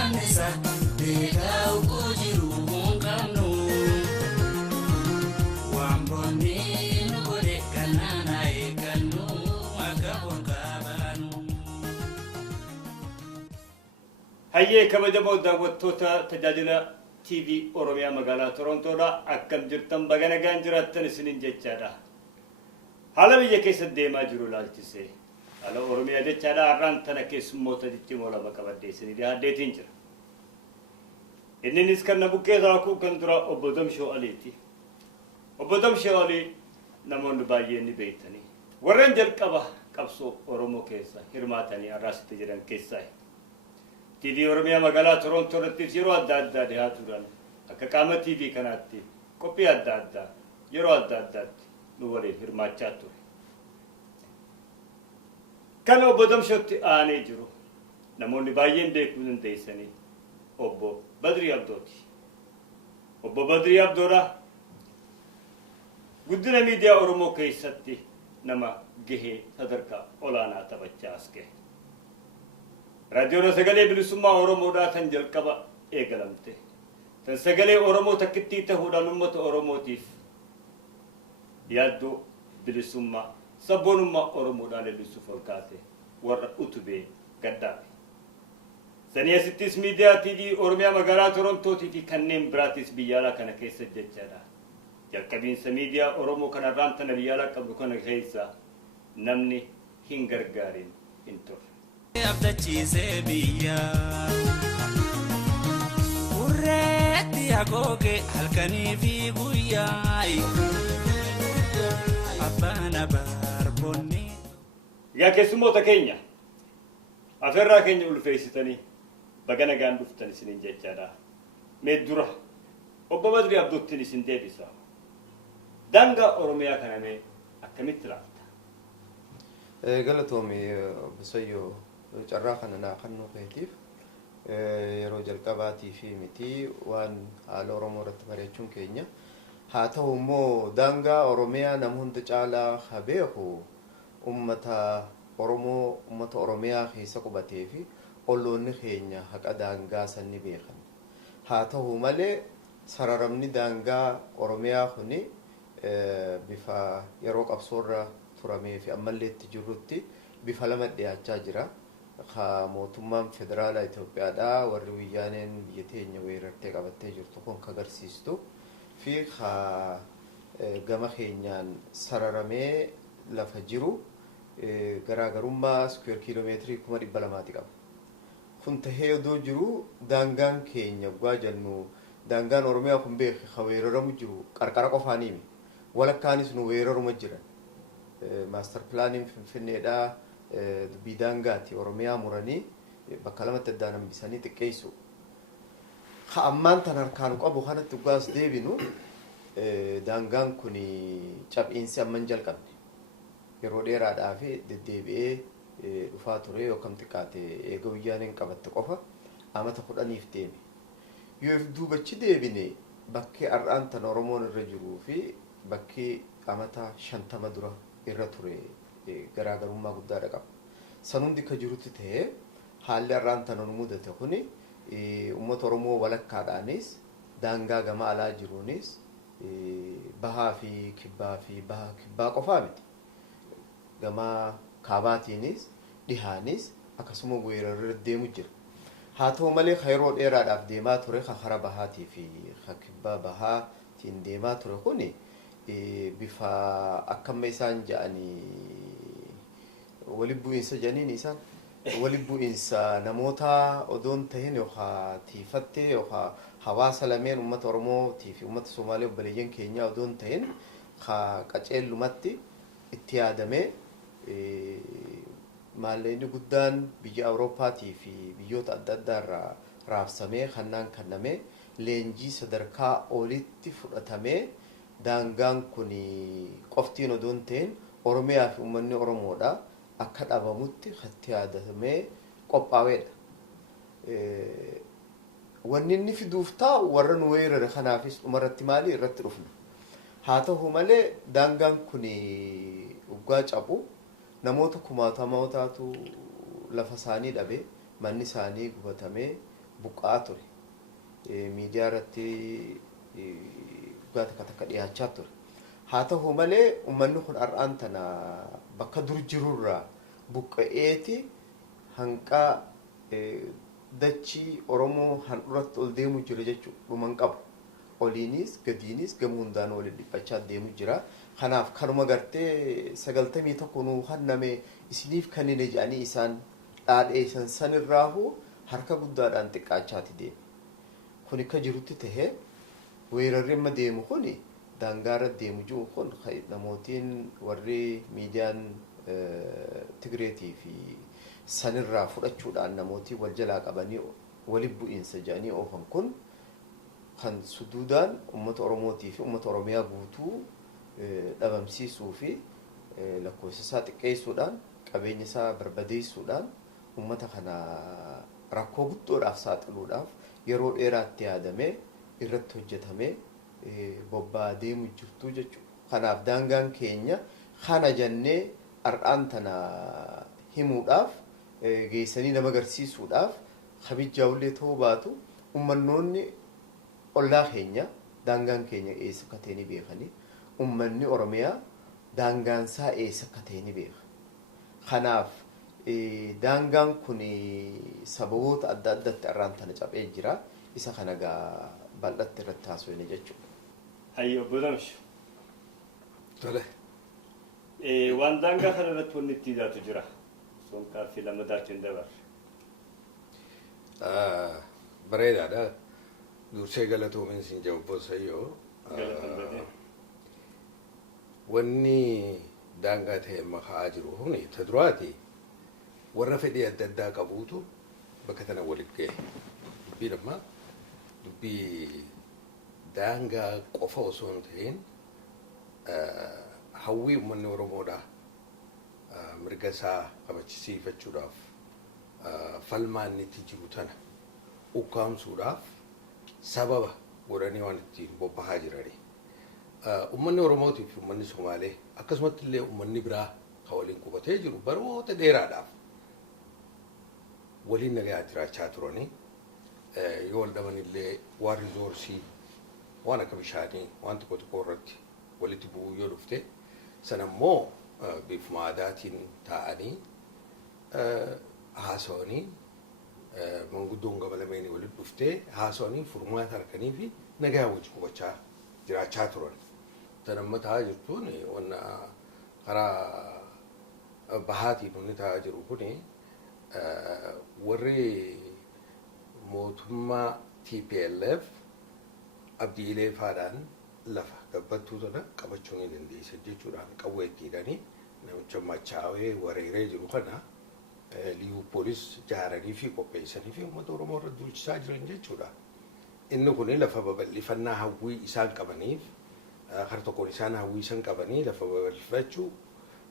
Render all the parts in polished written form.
kanisa deka ukujiru mungano wamboni nukode kanana ekanu makabokabanu haye kabajamo dawwattoota tajaajila TV Oromiyaa magaalaa Torontoodha akkam jirtan bagana gaanjiraattan isinin jechaadha haala biyya keessa deemaa jiru laalchisee haala Oromiyaa jechaadha har'aan tana keessummoota jijjimoo lama qabadde isinii dhiyaadheetiin jira inninis kan na buqqeesaa kuu kan dura obbo Damshoo Aliiti obbo Damshoo Alii namoonni baay'een ni beektanii warreen jalqaba qabsoo Oromoo keessa hirmaatanii har'aasitti jiran keessaa TV Oromiyaa magaalaa Torontoorratti yeroo adda addaa dhiyaatuudhaan akka qaama TV kanaatti qophii adda addaa yeroo adda addaatti nu waliin hirmaachaa ture. Kan obbo Damshootti aanee jiru namoonni baay'een beekuu dandeessanii obbo Badrii Abdooti. Obbo Badrii Abdoodha guddina miidiyaa Oromoo keessatti nama gahee sadarkaa olaanaa taphachaa as gahe. Radio Sagalee Bilisummaa Oromoodhaa tan jalqaba eegalamte. Tan sagalee Oromoo takkittii ta'uudhaan uummata Oromootiif yaaddoo bilisummaa sabboonummaa Oromoodhaan leellisuuf ol kaate warra utubee gaddaa'e. Sanii asittis miidiyaa TV Oromiyaa magaalaa Torontootii fi kanneen biraatis biyya alaa kana keessa jechaadha. Jalqabiinsa miidiyaa Oromoo kanarraan tana biyya alaa qabdu kana keessa namni hin gargaarin hin turre. abdachiise biyya urreetti agooge halkanii fi guyyaa abbana barbonni yaa keessummoota keenya afeerraa keenya ulfeessitanii bagana gaan dhuftan isiniin jechaadha mee dura obbo Badrii Abdoottiin isin deebisa daangaa Oromiyaa kana mee akkamitti laata galatoomi bisayyoo carraa kana naa kannuu keetiif yeroo jalqabaatii fi miti waan haala Oromoo irratti mari'achuun keenya haa ta'u immoo daangaa Oromiyaa nama hunda caalaa habeeku ummata Oromoo ummata Oromiyaa keessa qubatee fi olloonni keenya haqa daangaa sanni beekan haa ta'u malee sararamni daangaa Oromiyaa kuni bifa yeroo qabsoorra turamee fi ammallee itti jirrutti bifa lama dhiyaachaa jira. Mootummaan federaalaa Itoophiyaadha warri wayyaaneen biyya teenya weerartee qabattee jirtu kun kagarsiistu fi gama keenyaan sararamee lafa jiru garaagarummaa square kiiloomeetirii 200 qaba. Kun tahee odoo jiru daangaan keenya guddaa jennu daangaan Oromiyaa kun beekaa weeraramu jiru qarqara qofaaniimi walakkaanis nu weeraruma jiran master planning Finfinneedha. Bidaangaati Oromiyaa muranii bakka lamatti addaan hambisanii xiqqeessu. Ammaan tan harkaan qabu kanatti dhugaas deebinu daangaan kun cab'iinsi amman jalqabne yeroo dheeraadhaa fi deddeebi'ee dhufaa ture yookaan xiqqaate eega wayyaaneen qabatte qofa amata 10 deeme. Yoo duubachi deebine bakki har'aan tan Oromoon irra jiruu fi bakki amata 50 dura irra ture. Garaagarummaa guddaadha qaba. Sanundi ka jirutti ta'ee haalli har'aan tan nu mudate kuni uummata Oromoo walakkaadhaanis daangaa gama alaa jiruunis bahaa fi kibbaa qofaa miti. Gama kaabaatiinis dhihaanis akkasuma weerarra deemu jira. Haa ta'u malee yeroo dheeraadhaaf deemaa ture hara bahaatii fi kibbaa bahaatiin deemaa ture kuni bifa akkamma isaan jedhanii walibbu'insa janiin isaan walibbu'insa namoota odoon tahin yookaan tiifattee yookaan hawaasa lameen uummata Oromootii fi uummata Somaalee obboleeyyan keenyaa odoon tahin qaceellumatti itti yaadamee maallaqni guddaan biyya Awurooppaatii fi biyyoota adda addaa irraa raabsamee kennamee leenjii sadarkaa olitti fudhatamee daangaan kun qoftiin odoon tahin Oromiyaa fi uummanni Oromoodha. Akka dhabamutti hatti yaadamee qophaa'eedha. Wanni inni fiduuf taa'u warra nu weerare kanaafis dhumarratti maali irratti dhufna. Haa ta'u malee daangaan kun dhugaa cabu namoota kumaatamotaatu lafa isaanii dhabe manni isaanii gubatamee buqqa'aa ture. Miidiyaa irratti dhugaa takka dhiyaachaa ture. Haa ta'u malee uummanni kun har'aan tana bakka dur jirurraa buqqa'eeti hanqaa dachii Oromoo handhuratti ol deemu jira jechuudha. Dhuman qabu. Oliinis gadiinis gamoo hundaan waliin dhiphachaa deemu jira. Kanaaf kanuma gartee 91 nuu hanname isiniif kanneen jedhanii isaan dhaadheessan sanirraahu harka guddaadhaan xiqqaachaati deemu. Kun akka jirutti tahee weerarri amma deemu kun daangaarra deemu jiru kun namootiin warri miidiyaan Tigreetii fi sanirraa fudhachuudhaan namootii wal jalaa qabanii waliin bu'iinsa jedhanii oofan kun kan suduudaan uummata Oromootii fi uummata Oromiyaa guutuu dhabamsiisuu fi lakkoofsa isaa xiqqeessuudhaan qabeenya isaa barbadeessuudhaan uummata kana rakkoo guddoodhaaf saaxiluudhaaf yeroo dheeraatti yaadamee irratti hojjetamee bobba'aa deemu jirtu jechuudha. Kanaaf daangaan keenya kana jennee har'aan tana himuudhaaf geessanii nama agarsiisuudhaaf kabijjaawullee ta'uu baatu uummannoonni ollaa keenya daangaan keenya eessa akka ta'e ni beekanii uummanni Oromiyaa daangaan isaa eessa akka ta'e ni beeka. Kanaaf daangaan kun sababoota adda addaatti har'aan tana cabee jira. Isa kana gaa bal'atti irratti haasofne jechuudha. Hayyo Budamsh. Tole. Waan daangaa kana irratti wanni itti hidhatu jira. Sun kaaffii lamadaatiin dabarre. Bareedaadha. Dursee galatoomin siin jedhu boosayyoo. Wanni daangaa ta'e maqaa jiru huni ta duraati warra fedhii adda addaa qabuutu bakka tana walitti ga'e. Dubbii lammaa dubbii daangaa qofa osoo hin ta'in hawwii uummanni Oromoodhaa mirga isaa kabachisiifachuudhaaf falmaan itti jiru tana ukkaamsuudhaaf sababa godhanii waan ittiin bobba'aa jirani. Uummanni Oromootii fi uummanni Somaalee akkasumatti illee uummanni biraa kan waliin qubatee jiru baroota dheeraadhaaf waliin nagaa jiraachaa turanii yoo wal dhaban illee waan rizoorsii waan akka bishaanii waan tokko tokko irratti walitti bu'uu yoo dhufte sanammoo bifuma aadaatiin taa'anii haasawanii manguddoon gabalameenii walitti dhuftee haasawanii furmaata harkanii fi nagaa wajji qubachaa jiraachaa turan. Tanamma taa'aa jirtuun wanna karaa bahaatiin inni taa'aa jiru kuni warri mootummaa TPLF abdiilee faadhaan lafa gabbattuu sana qabachuu ni dandeessa jechuudhaan qawwee ittiidhanii namicha machaawee wareeree jiru kana liyu poolis jaaranii fi qopheessanii fi uummata Oromoo irra duulchisaa jiran jechuudha. Inni kun lafa babal'ifannaa hawwii isaan qabaniif har tokkoon isaan hawwii isaan qabanii lafa babal'ifachuu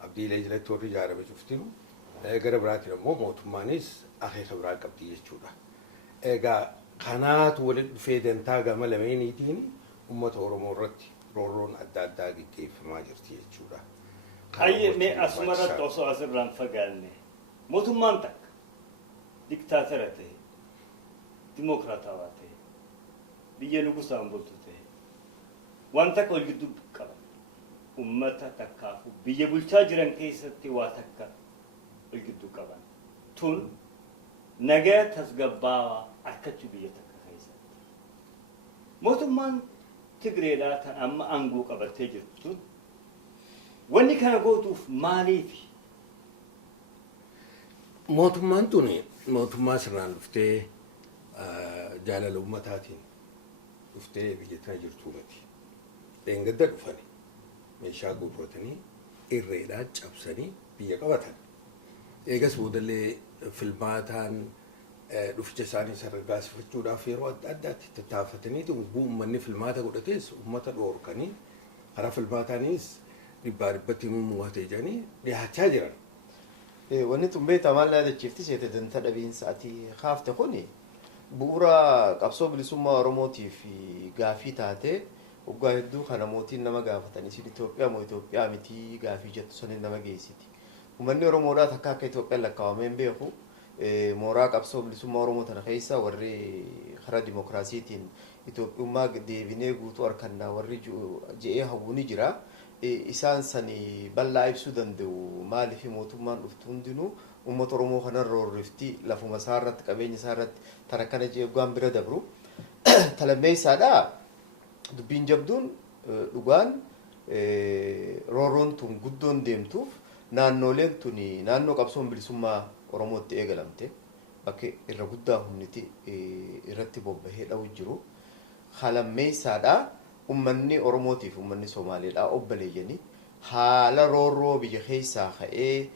abdiilee jalatti warri ijaarame cuftiru gara biraatiin immoo mootummaanis akeeka biraa qabdi jechuudha. Egaa kanaatu walitti dhufee dantaa gama lameeniitiin uummata Oromoo irratti roorroon adda addaa gaggeeffamaa jirti jechuudha. Hayye mee asumarratti osoo asirraan fagaanne mootummaan takka diktaatara ta'e dimokiraatawaa ta'e biyya nugusaan bultu ta'e waan takka wal gidduu qaban uummata takkaafu biyya bulchaa jiran keessatti waa takka wal gidduu qaban tun nagaa tasgabbaawaa akkachuu biyya takka keessatti mootummaan Tigreedhaa tan amma aangoo qabattee jirtu wanni kana gootuuf maaliif? Mootummaan tuni mootummaa sirnaan dhuftee jaalala uummataatiin dhuftee biyya tana jirtuu miti. Dheengadda dhufanii meeshaa gurguratanii irreedhaa cabsanii biyya qabatan. Eegas boodallee filmaataan dhuficha isaanii sargaasifachuudhaaf yeroo adda addaatti tattaafataniitu uummanni filmaata godhatees uummata dhoorkanii karaa filmaataanis dhibbaa dhibbatti muummuwatee jedhanii dhiyaachaa jiran. Wanni xumbeetaa maal yaadachiifti seete danta dhabiinsaatii kaafte kuni bu'uura qabsoo bilisummaa Oromootii fi gaafii taatee waggaa hedduu kana mootiin nama gaafatanii isin Itoophiyaa moo Itoophiyaa mitii gaafii jettu saniin nama geessiti. Uummanni Oromoodhaa takka akka Itoophiyaan lakkaawameen beeku mooraa qabsoo bilisummaa Oromoo tana keessa warri karaa dimokiraasiitiin Itoophiyummaa deebinee guutuu harkannaa warri je'ee hawwuni jira. Isaan sani bal'aa ibsuu danda'u maaliif mootummaan dhuftu hundinuu uummata Oromoo kanarra horrifti lafuma isaa irratti qabeenya isaa irratti tana kana jeegaan bira dabru. Talammee isaadha dubbiin jabduun dhugaan roorroon tun guddoon deemtuuf naannoleen tuni naannoo qabsoon bilisummaa Oromootti eegalamte bakka irra guddaa humniti irratti bobbahee dha'u jiru. Talammee isaadha ummanni Oromootiif ummanni Somaaleedhaa obbaleeyyanii haala roorroo biyya keessaa ka'ee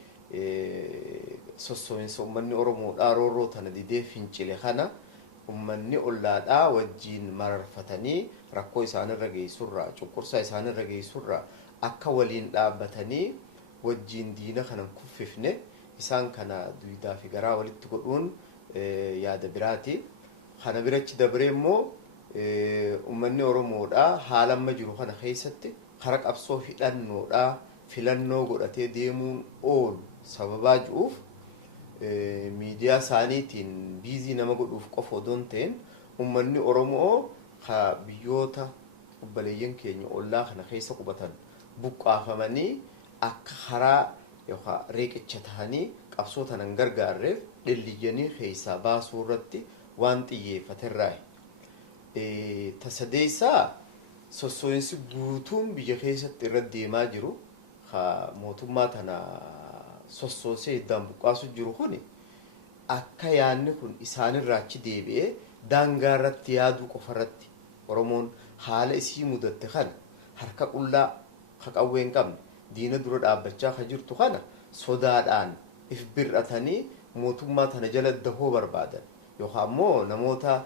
sossoo'insa ummanni Oromoodhaa roorroo tana didee fincile kana ummanni ollaadhaa wajjiin mararfatanii rakkoo isaanirra geessurraa cunqursaa isaanirra geessurraa akka waliin dhaabbatanii wajjiin diina kanan kuffifne isaan kana duwidaa fi garaa walitti godhuun yaada biraati. Kana birachi dabree immoo ummanni Oromoodhaa haala amma jiru kana keessatti kara qabsoo hidhannoodhaa filannoo godhatee deemuun oolu sababaa jiruuf miidiyaa isaaniitiin biizii nama godhuuf qofa odoon ta'een ummanni Oromoo biyyoota obbaleeyyan keenya ollaa kana keessa qubatan buqqaafamanii akka karaa yookaan reeqicha tahanii qabsoo tanan gargaarreef dhelliyyanii keessaa baasuu irratti waan xiyyeeffaterraayi. Tasadeessaa sossoo'insi guutuun biyya keessatti irra deemaa jiru mootummaa tana sossoosee iddaan buqqaasu jiru kuni akka yaanni kun isaanirraa achi deebi'ee daangaa irratti yaaduu qofa irratti Oromoon haala isii mudatte kana harka qullaa qawwee hin qabne diina dura dhaabbachaa kan jirtu kana sodaadhaan if bir'atanii mootummaa tana jala dahoo barbaadan yookaan immoo namoota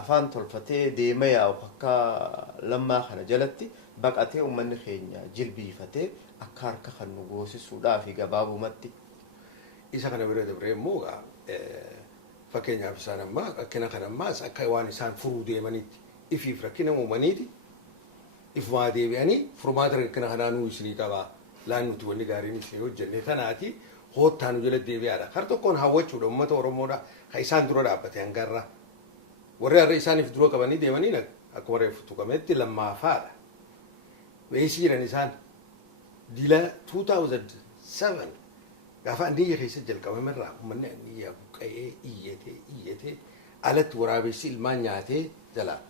afaan tolfatee deema yaa'u akka lammaa kana jalatti baqatee ummanni keenya jilbiifatee akka harka kan nu goosisuudhaa fi gabaabumatti. Isa kana bira dabree immoo fakkeenyaaf isaan ammaa rakkina kana ammaas akka waan isaan furuu deemanitti ifiif rakkina uumaniiti ifumaa deebi'anii furmaata rakkina kanaa nuu isinii qabaa laan nuti wanni gaariin isinii hojjenne kanaati hoottaa nu jala deebi'aadha. Kar tokkoon hawwachuudha uummata Oromoodha kan isaan dura dhaabbate hangarra. Warri har'a isaaniif dura qabanii deemanii akkuma reeffu tuqametti lammaafaadha. Weesii jiran isaan dila 2007 gaafa anniiyya keessa jalqabamerraa uummanni anniiyyaa buqqa'ee iyyatee alatti waraabessi ilmaan nyaatee jalaa.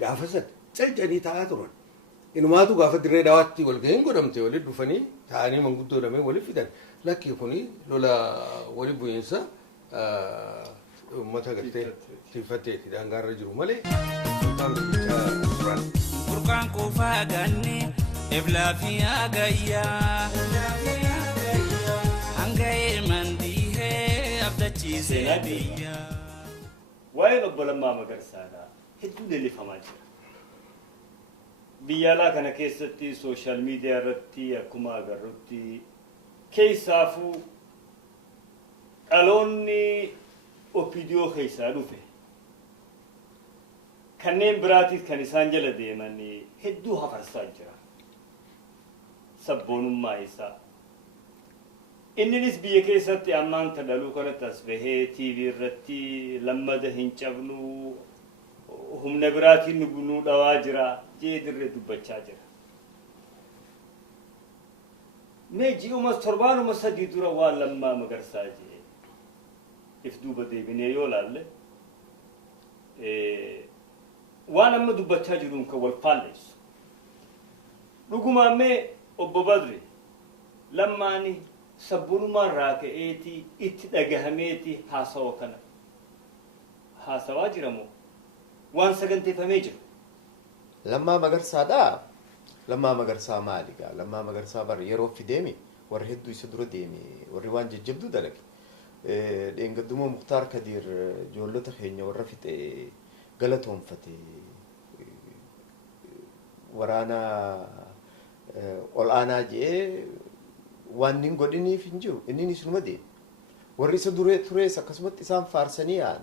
Gaafa san caccanii taa'aa turan. Inumaatu gaafa dirree dawaatti walgahiin godhamte walitti dhufanii taa'anii manguddoo lameen walitti fidan. Lakkii kuni lola wali bu'iinsa uummata gartee tiifatteeti daangaarra jiru malee burqaan qofaa ganne eblaa fi agayyaa hanga ilmaan dhiihee abdachiisee biyyaa. Waa'een obbo Lammaa Magarsaadhaa hedduu leellifamaa jira. Biyya alaa kana keessatti sooshaal miidiyaa irratti akkuma agarrutti keessaafuu dhaloonni opidiyoo keessaa dhufe kanneen biraatiif kan isaan jala deeman hedduu hafarsaa jira. Sabboonummaa isaa inninis biyya keessatti ammaan tadhaluu kanatti as bahee TV irratti lammada hin cabnu humna biraatiin nu dhawaa jira jee dirree dubbachaa jira. Mee ji'uma torbaanuma sadii dura waan Lammaa Magarsaa jee if duuba deebinee yoo laalle waan amma dubbachaa jiruun kan wal faalleessu. Dhugumaan mee obbo Badri Lammaani sabboonummaan raaka'eetii itti dhagahameetii haasawa kana haasawaa jiramoo waan saganteeffamee jiru. Lammaa Magarsaadhaa. Lammaa Magarsaa maali gaa? Lammaa Magarsaa bar yeroo fideemi warri hedduu isa dura deemi warri waan jajjabduu dalage. Dheengaddumoo Muktaar Kadiir ijoollota keenya warra fixe galatoonfate waraana ol aanaa jee waan nin godhiniif hin jiru inni isinuma deemi. Warri isa duree turees akkasumatti isaan faarsanii yaa'an.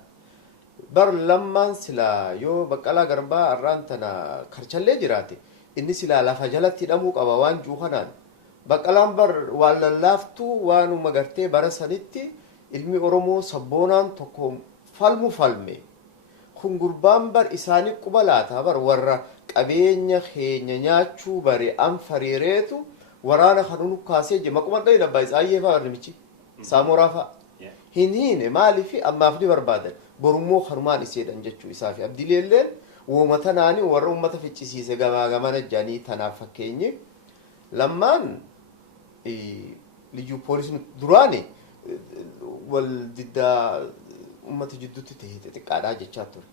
Bar Lammaan silaa yoo Baqqalaa Garbaa arraan tana karchallee jiraate inni silaa lafa jalatti hidhamuu qaba waan juu kanaan. Baqqalaan bar waan lallaaftuu waanuma gartee bara sanitti ilmi Oromoo sabboonaan tokko falme kun gurbaan bar isaanii quba laata bar warra qabeenya keenya nyaachuu bare an fariireetu waraana kanunu kaasee je maquma dhay dabba isaayee fa warnimichi saamoraa fa hiniine maalifi ammaaf ni barbaadan borummoo kanumaan iseedhan jechuu isaa fi abdileelleen woomata naani warra ummata ficcisiise gamana janii tanaaf fakkeenyi lammaan liyyuu poolisiin duraani wal diddaa ummata jidduutti ta'ee xiqqaadhaa jechaa ture.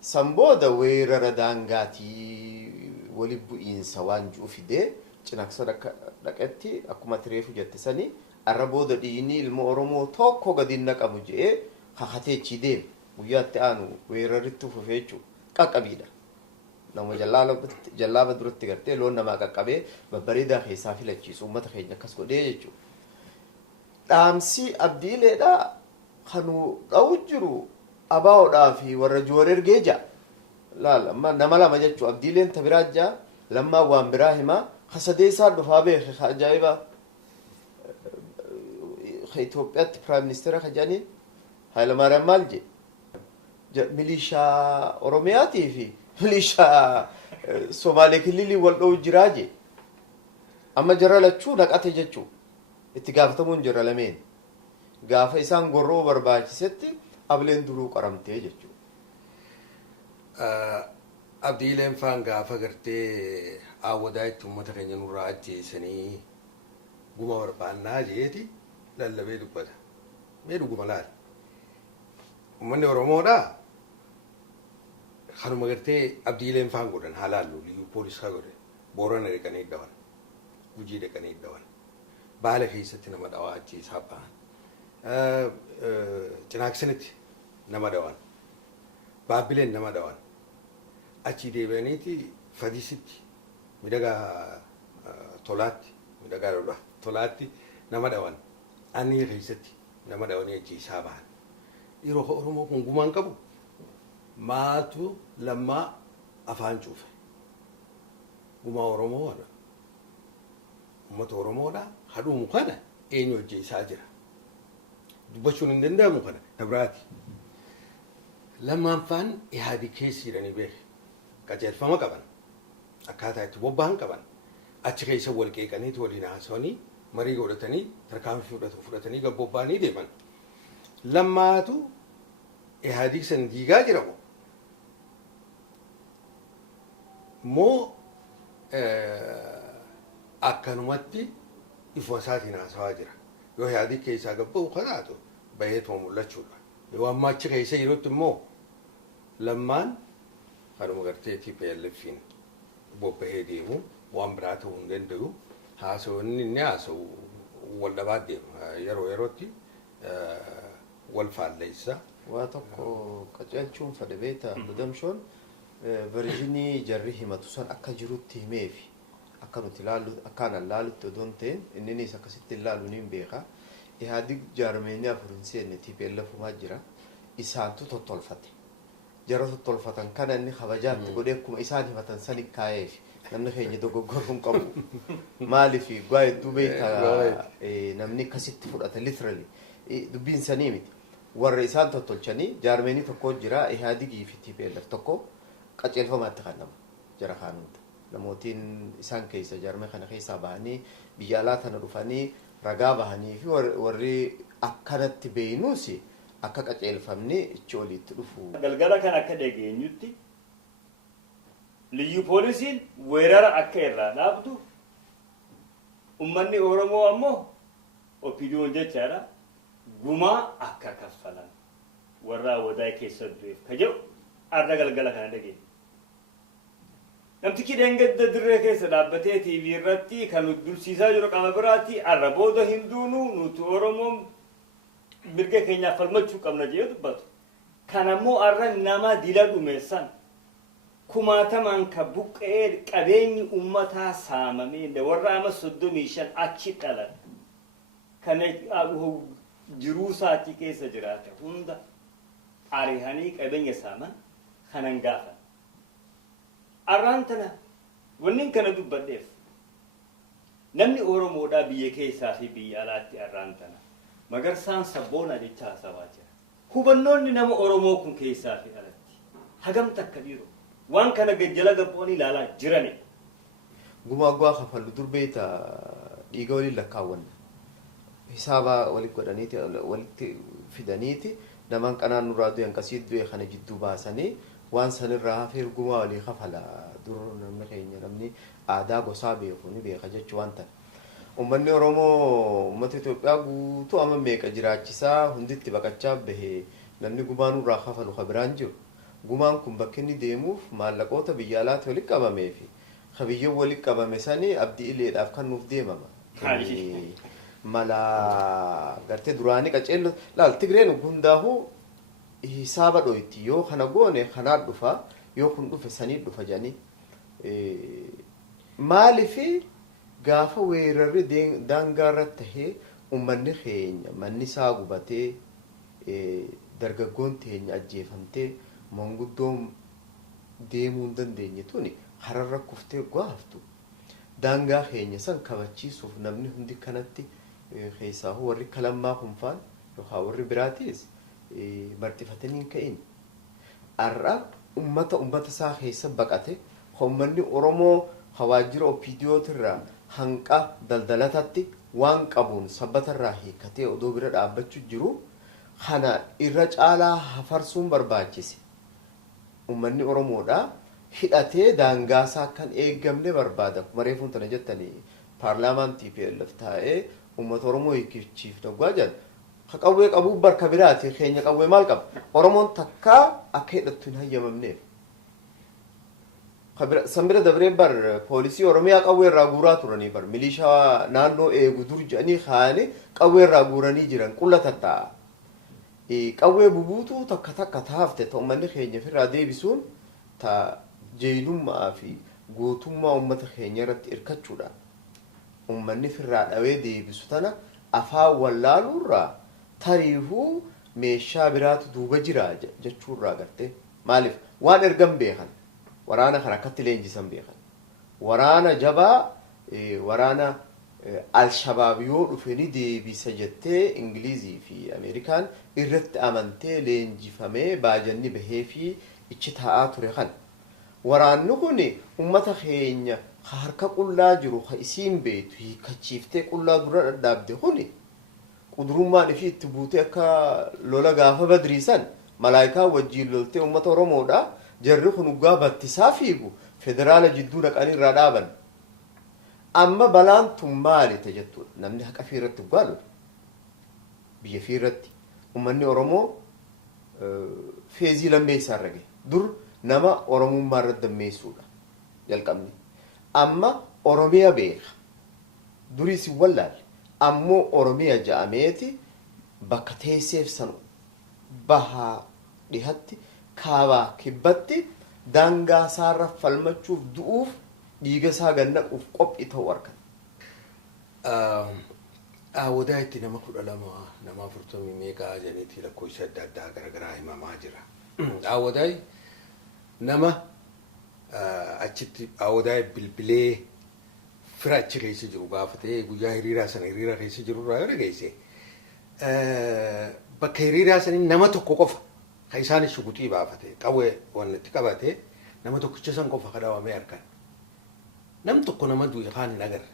Sambooda weerara daangaatii wali bu'iinsa waan jiru fidee cinaqsa dhaqetti akkuma tireefu jette sanii arra booda dhiinii ilma Oromoo tokko gadi naqamu jedhee kakateechi deeme guyyaatti aanu weeraritti fufee jechuudha qaqqabiidha. Nama jallaaba duratti gartee loon namaa qaqqabee babbareedaa keessaa filachiisu uummata keenya akkas godhee jechuudha. Dhaamsi abdiileedhaa kanu dha'u jiru abaa'oodhaa fi warra joorer geeja nama lama jechuu abdiileen tabiraa jaa lammaa waan biraa himaa kasadeessaa dhufaa beeke ajaa'iba Itoophiyaatti piraayim ministeera kajaniin Hayilamaariyaam maal je milishaa Oromiyaatii fi milishaa Somaalee kililii wal dha'u jiraa je amma jara lachuu naqate jechuu itti gaafatamuun jira lameen gaafa isaan gorroo barbaachisetti ableen duruu qaramtee jechuudha. Abdiileen faan gaafa gartee awwadaa itti uummata keenya nurraa ajjeesanii guma barbaannaa jeeti lallabee dubbata. Mee dhuguma laal. Uummanni Oromoodhaa kanuma gartee abdiileen faan godhan haa laallu liyyuu poolisii godhe Boorana dhaqanii dhawan Gujii dhaqanii dhawan Baale keessatti nama dhawaa ajjeesaa ba'an. Cinaaksanitti nama dhawan Baabbileen nama dhawan achi deebi'aniiti Fadisitti midhagaa tolaatti nama dhawan Annii keessatti nama dhawanii ajjeesaa ba'an. Yeroo Oromoo kun gumaan qabu maatu lammaa afaan cuufe gumaa Oromoo uummata Oromoodhaa hadhuumu kana eenyu ajjeesaa jira. Dubbachuun hin danda'amu kana dabiraati. Lammaanfaan ihaadii keessi jedhanii beeke. Qajeelfama qaban. Akkaataa itti bobba'an qaban. Achi keessa wal qeeqaniiti waliin haasawanii marii godhatanii tarkaanfii fudhatanii gabbobba'anii deeman. Lammaatu ihaadii san diigaa jiramu. Moo akkanumatti ifuma isaatiin haasawaa jira. Yoo ihaadii keessaa gabba'u kanaatu baheetuma mul'achuudha. Yoo amma achi keessa jirutti immoo lammaan kanuma gartee TPLF'n bobbahee deemu waan biraa ta'uu hin danda'u. Haasawni inni haasawu wal dhabaa deema. Yeroo yerootti wal faalleessa. Waa tokko qajeelchuun fedhe beektaa Budamshoon verjinii jarri himatu san akka jirutti himeefi akka nuti ilaallu akkaan ilaalutti odoon ta'in inninis akkasitti ilaalu ni beeka. Ihaadig jaarmeenii afurin seenne TPLF'umaa jira. Isaantu tottolfate. Jara tottolfatan kana inni kabajaatti godhee akkuma isaan himatan sani kaayeef namni keenya dogoggoruu hin qabu. Maaliifi gaa hedduu beektaa namni akkasitti fudhata literally dubbiin sanii miti. Warra isaan tottolchanii jaarmeenii tokko jira ihaadigii fi TPLF tokko qajeelfamaatti kan nama jara kaanumta. Namootiin isaan keessa jaarmee kana keessaa bahanii biyya alaa tana dhufanii ragaa bahanii fi warri akkanatti beeynuusi akka qajeelfamni ichi oliitti dhufu. Galgala kan akka dhageenyutti liyyuu poolisiin weerara akka irraa dhaabdu ummanni Oromoo ammoo opiidiyoon jechaadha gumaa akka kaffalan warra wadaa keessa du'eef ka jedhu arda galgala kana dhageenyu. Namtichi deengadda dirree keessa dhaabbatee TV irratti kan dursiisaa jiru qaama biraatti arra booda hinduunu nuti Oromoon mirga keenyaaf falmachuu qabna jedhee dubbatu. Kan ammoo arra nama dila dhumeessan kumaatamaan ka buqqee qabeenyi uummataa saamamee warra ama 35 achi dhalan kan jiruu isaatii keessa jiraate hunda arihanii qabeenya saaman kanan gaafan. Arraan tana wannin kana dubbadheef namni Oromoodhaa biyya keessaa fi biyya alaatti arraan tana Magarsaan sabboona jechaa sabaa jira. Hubannoonni nama Oromoo kun keessaa fi alatti hagam takka dhiiroo waan kana gajjala gabboonni ilaalaa jirani. Gumaa gumaa kafallu durbeeta dhiiga waliin lakkaawwanna. Hisaaba walitti godhaniiti walitti fidaniiti namaan qanaan nurraa du'an qasii du'e kana jidduu baasanii waan sanirraa hafee gumaa walii kafala dur namni keenya namni aadaa gosaa beeku ni beeka jechuu waan ta'e. Uummanni Oromoo uummata Itoophiyaa guutuu amma meeqa jiraachisaa hunditti baqachaa bahe namni gumaan nurraa kafalu kabiraan jiru. Gumaan kun bakka inni deemuuf maallaqoota biyya alaatti walitti qabamee fi kabiyyoo walitti qabame sanii abdii ileedhaaf kan nuuf deemama. Mala gartee duraanii qaceello laal Tigreen hundaahu hisaaba dhoyti yoo kana goone kanaa dhufa yoo kun dhufe sanii dhufa jedhanii maalifi gaafa weerarri daangaarratti tahee uummanni keenya manni isaa gubatee dargaggoon teenya ajjeefamtee manguddoon deemuu hin dandeenye tuni hararra kuftee gaaftu daangaa keenya san kabachiisuuf namni hundi kanatti keessaa warri kalammaa kunfaan yookaan warri biraatis martifatanii ka'in arra ummata isaa keessa baqate uummanni Oromoo hawaajjira OPDOtirraa hanqa daldalatatti waan qabuun sabbatarraa hiikatee odoo bira dhaabbachuu jiru kana irra caalaa hafarsuun barbaachise uummanni Oromoodha hidhatee daangaasaa kan eegamne barbaada mareefuun tana jettanii paarlaamaan TPLF taa'ee uummata Oromoo hiikichiif doggaa jedhan qawwee qabuu barka biraati keenya qawwee maal qaba Oromoon takkaa akka hidhattu hin hayyamamneef Sambira dabree bar poolisii Oromiyaa qawwee irraa guuraa turanii bar milishaa naannoo eegu dur jedhanii kaa'anii qawwee irraa guuranii jiran qullata ta'a. Qawwee bubuutuu takka taafte ta'u manni keenya ofirraa deebisuun ta jeelummaa fi gootummaa uummata keenya irratti hirkachuudha. Uummanni ofirraa dhawee deebisu tana afaan wallaaluurraa tariifuu meeshaa biraatu duuba jira jechuurraa gartee maaliif waan ergan beekan. Waraana kana akkatti leenjisan beekan. Waraana jabaa waraana Al-Shabaab yoo dhufe ni deebisa jettee Ingilizii fi Ameerikaan irratti amantee leenjifamee baajanni bahee fi ichi taa'aa ture kan. Waraanni kun uummata keenya harka qullaa jiru ka isiin beektu hiikachiiftee qullaa dura dhadhaabde kun qudurummaan ifii itti buutee akka lola gaafa badriisan malaayikaa wajjiin loltee uummata Oromoodha. Jarri kun ugaa battisaa fiigu federaala jidduu dhaqanii irraa dhaaban. Amma balaan tun maali jettuudha. Namni haqa fi irratti ugaa lolu. Biyya fi irratti uummanni Oromoo feezii lammeessaa irra gahe. Dur nama Oromummaa irratti dammeessuudha. Jalqabni. Amma Oromiyaa beeka. Durii si wallaalle. Ammoo Oromiyaa ja'ameeti bakka teesseef sanu bahaa dhihatti. Kaabaa kibbatti daangaa isaarra falmachuuf du'uuf dhiiga isaa gannaquuf qophii ta'uu argan. Awwadaa itti nama 12 nama 40 meeqaa jedhanii lakkoofsa adda addaa garaagaraa himamaa jira. Awwadaa nama achitti awwadaa bilbilee fira achi keessa jiru gaafatee guyyaa hiriiraa sana hiriira keessa jiru irraa yoo dhageesse bakka hiriiraa sanii nama tokko qofa. Isaan shukutii baafate qawwee waan itti qabate nama tokkicha san qofa kadhaawamee argan. Nam tokko nama du'e kaan hin agarre.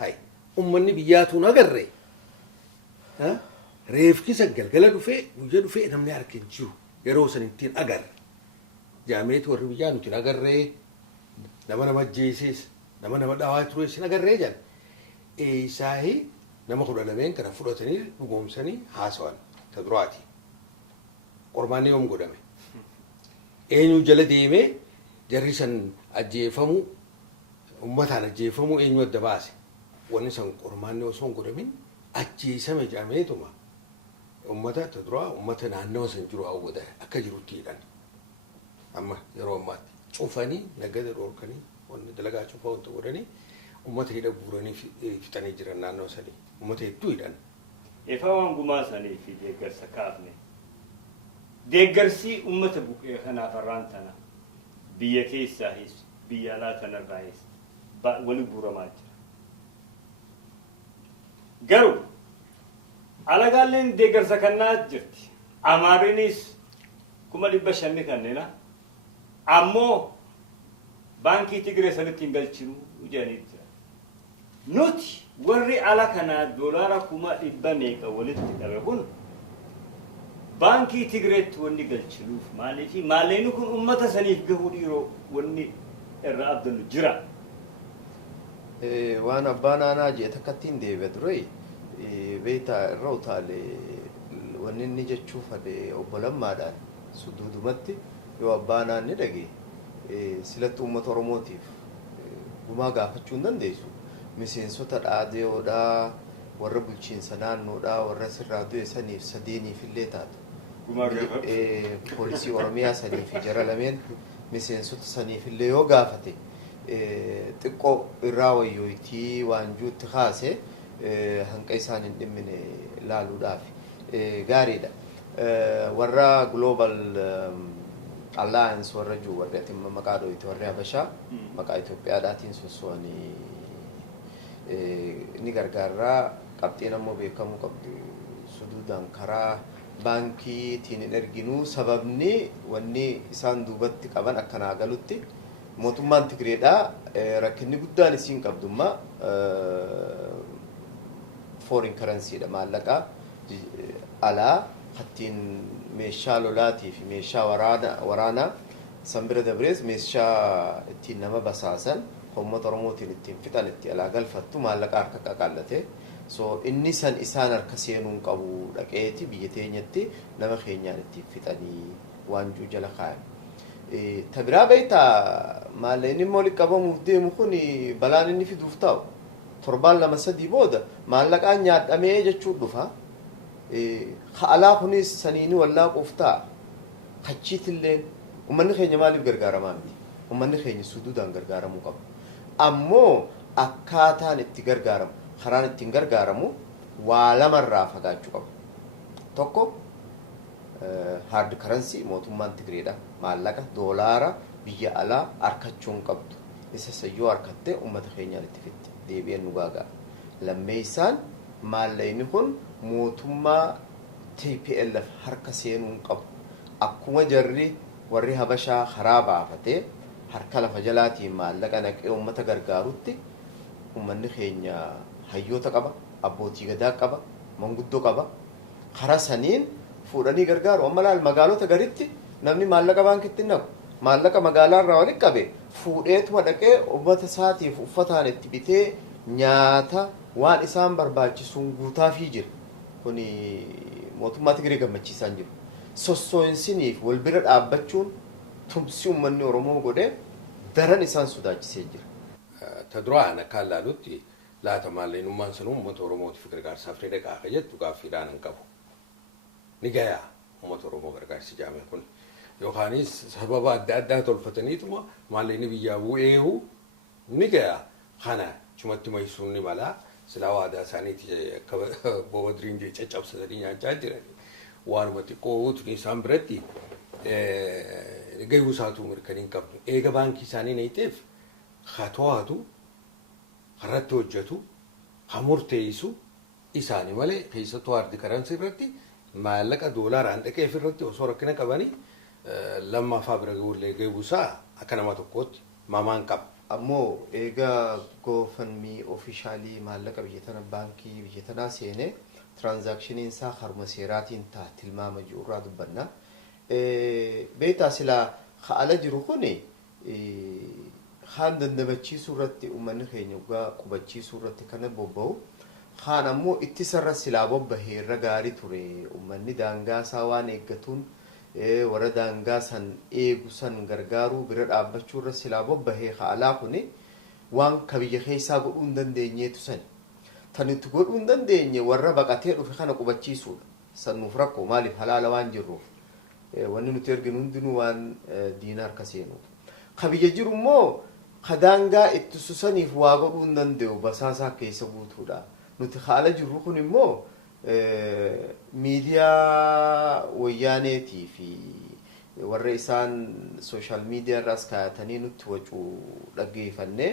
Hay uummanni biyyaatu hin agarre. Reefkisa galgala dhufee guyyaa dhufee namni arge hin jiru yeroo san ittiin agarre. Jaameetu warri biyyaa nuti hin agarree nama ajjeeses nama dhaawaa tures hin agarree jedhan. Eesaahi nama 12 kana fudhatanii dhugoomsanii haasawan ta duraati. Qormaanni yoom godhame. Eenyu jala deemee jarri san ajjeefamu uummataan ajjeefamu eenyu adda baase. Wanni san qormaanni osoo hin godhamin ajjeesame jedhameetuma uummata ta duraa uummata naannoo san jiru hawwata akka jirutti hidhan. Amma yeroo ammaatti cufanii nagada dhoorkanii wanni dalagaa cufaa wanta godhanii uummata hidha guuranii fixanii jiran naannoo sanii uummata hedduu hidhan. Efa waan gumaa sanii fi deeggarsa kaafne. Deeggarsi uummata buqqee kanaaf har'aan tana biyya keessaahis biyya alaa kanarraayis wali guuramaa jira. Garuu alagaalleen deeggarsa kannaa jirti amaarinis kuma 500 kannena ammoo baankii Tigree sanitti hin galchinu jedhanii nuti warri ala kana doolaara kuma 100 meeqa walitti qabe kun baankii Tigreetti wanni galchinuuf maaliifi maalleen kun ummata saniif gahuu dhiiroo wanni irra abdannu jira waan abbaan aanaa jee takkattiin deebi'e dure beektaa irra utaale wanni inni jechuu fade obbolammaadhaan suduudumatti yoo abbaan aanni dhage silatti uummata Oromootiif gumaa gaafachuu hin dandeessu miseensota dhaadeeodhaa warra bulchiinsa naannoodhaa warra sirraa du'e saniif sadeeniif illee taatu poolisii Oromiyaa saniif jara lameen miseensota saniif illee yoo gaafate xiqqoo irraa wayyooyitii waanjuutti kaase hanqa isaan hin dhimmine laaluudhaaf gaariidha warra global alliance warra juu warra atimma maqaa dhoyti warra Habashaa maqaa Itoophiyaadhaatiin sossoanii ni gargaarraa qabxiin ammoo beekamuu qabdu suduudhaan karaa baankiitiin hin erginuu sababni wanni isaan duubatti qaban akkanaa galutti mootummaan Tigreedhaa rakkinni guddaan isiin qabdummaa foreign currency dha maallaqa alaa hattiin meeshaa lolaatii fi meeshaa waraanaa sanbira dabrees meeshaa ittiin nama basaasan uummata Oromootiin ittiin fixan itti alaa galfattu maallaqa harka qaqallate so inni san isaan harka seenuun qabu dhaqeeti biyya teenyatti nama keenyaan ittiin fixanii waanjuu jala kaayan tabiraa beektaa maalleen immoo liqabamuuf deemu kun balaan inni fiduuf ta'u torbaan 2-3 booda maallaqaan nyaadhamee jechuun dhufa haalaa kunis saniini wallaaquuf ta'a kachiitillee ummanni keenya maaliif gargaaramaa miti ummanni keenya suduudhaan gargaaramuu qaba ammoo akkaataan itti gargaaramu karaan ittiin gargaaramu waa lamarraa fagaachuu qaba tokko hard currency mootummaan Tigreedha maallaqa doolaara biyya alaa harkachuun qabdu isa sayyoo harkattee ummata keenyaan itti fitti deebi'een nu gaagaa lammeessaan maallaqni kun mootummaa TPLF harka seenuun qabu akkuma jarri warri Habashaa karaa baafatee harka lafa jalaatiin maallaqa naqee ummata gargaarutti ummanni keenya hayyoota qaba abbootii gadaa qaba manguddoo qaba karaa saniin fuudhanii gargaaru amma laal magaalota garitti namni maallaqa baankitti naqu maallaqa magaalaarraa walitti qabe fuudheetuma dhaqee ummata isaatiif uffataan itti bitee nyaata waan isaan barbaachisuun guutaafii jira kuni mootummaa Tigree gammachiisaan jiru sossoo'insiniif wal bira dhaabbachuun tumsi ummanni Oromoo godhee daran isaan sodaachisee jira. Taduraan akka laalutti laata maaleenummaan sun uummata Oromootiif gargaarsaaf dhaqaa jettu gaaffiidhaan hin qabu. Ni gayaa uummata Oromoo gargaarsi jaame kun yookaanis sababa adda addaa tolfataniituma maalleen biyyaa bu'eehu ni gayaa kana chumatti maysuun ni mala silaa waadaa isaaniiti akka boobadiriin jee caccabsatanii nyaachaa jiran waanuma xiqqoo tuni isaan biratti gahuu isaatu mirkaniin qabnu eega baankii isaanii neeyteef haa to'atu harratti hojjetu haa murteessu isaanii malee keessattuu hardi karansii irratti maallaqa doolaaraan dhaqeef irratti osoo rakkina qabanii lammaffaa bira gahuu isaa akka nama tokkootti mamaan qaba. ammoo egaa GoFundMe officially maallaqa biyya tana baankii biyya tanaa seenee transakshiiniin isaa harma seeraatiin ta'a tilmaama jiruurraa dubbanna beektaa silaa haala jiru kun haan dandamachiisuu irratti uummanni keenya ugaa qubachiisuu irratti kana bobba'u haan ammoo ittisarra silaa bobbahee irra gaarii ture uummanni daangaa isaa waan eeggatuun warra daangaa san eegu san gargaaruu bira dhaabbachuu irra silaa bobbahee haalaa kun waan kabiyya keessaa godhuu hin dandeenyeetu san tanitti godhuu hin dandeenye warra baqatee dhufe kana qubachiisuudha sannuuf rakkoo maaliif halaala waan jirruuf wanni nuti erginu hundinuu waan diinaa harka seenuuf kabiyya jiru immoo kadaangaa ittisu saniif waa godhuu hin danda'u basaasaa keessa guutuudha nuti haala jirru kun immoo miidiyaa wayyaaneetii fi warra isaan social media irraas kaayatanii nutti wacuu dhaggeeffannee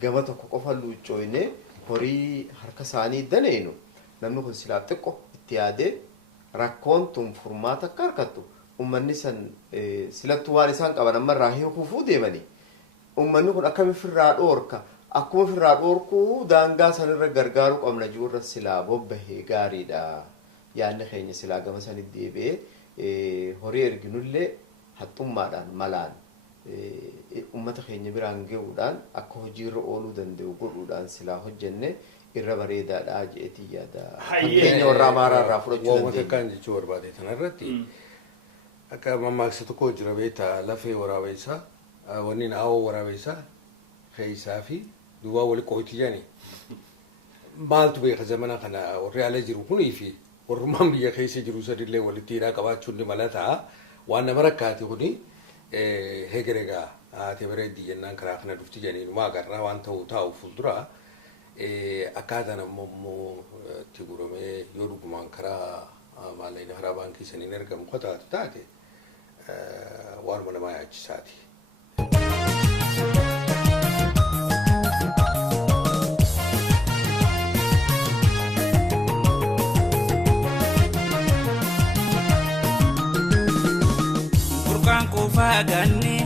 gama tokko qofa luuccooyne horii harka isaanii daneenu namni kun silaa xiqqoo itti rakkoon tun furmaata akka harkattu ummanni san silattuu waan isaan qaban amma irraa hiikufuu deemanii ummanni kun akkamiin firraa dhoorka akkuma firraa dhoorkuu daangaa sanirra gargaaruu qabna jiruurra silaa bobbahee gaariidha yaadni keenya silaa gama sanitti deebi'ee horii erginullee haxxummaadhaan malaan ummata keenya biraan ga'uudhaan akka hojiirra ooluu danda'u godhuudhaan silaa hojjenne irra bareedaadha jeetii yaada keenya warra Amaaraarraa fudhachuu dandeenya. Waan akkaan jechuu barbaade kanarratti akka mammaaksa tokko jira beektaa lafee waraabessaa wanni naawoo waraabessaa keessaa fi duwwaa wali qooti jedhani maaltu beeka zamana kana warri ala jiru kunii fi warrummaan biyya keessa jiru sadillee walitti hidhaa qabaachuun ni mala ta'a waan nama rakkaate kuni hegeregaa haati bareeddii jennaan karaa kana dhufti jedhanii numaa agarraa waan ta'u taa'u fuuldura akkaataan ammoo itti guramee yoo dhugumaan karaa maallaqni karaa baankii saniin ergamu qotaatu taate waanuma namaa yaachisaati. Burqaan kuufaa ganni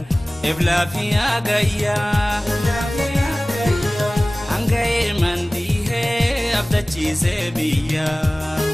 eblaa fi agayyaa hanga'ee mandihee abdachiisee biyyaa.